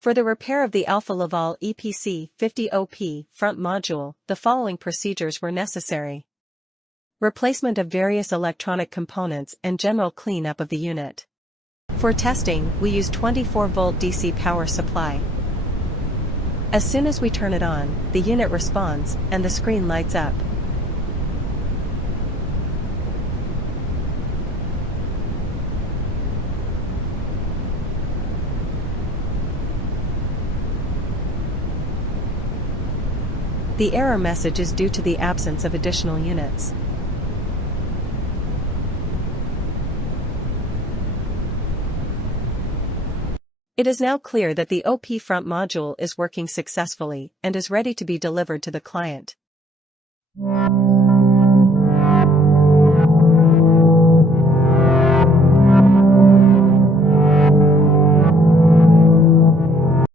For the repair of the Alfa Laval EPC 50OP front module, the following procedures were necessary. Replacement of various electronic components and general cleanup of the unit. For testing, we use 24-volt DC power supply. As soon as we turn it on, the unit responds, and the screen lights up. The error message is due to the absence of additional units. It is now clear that the OP front module is working successfully and is ready to be delivered to the client.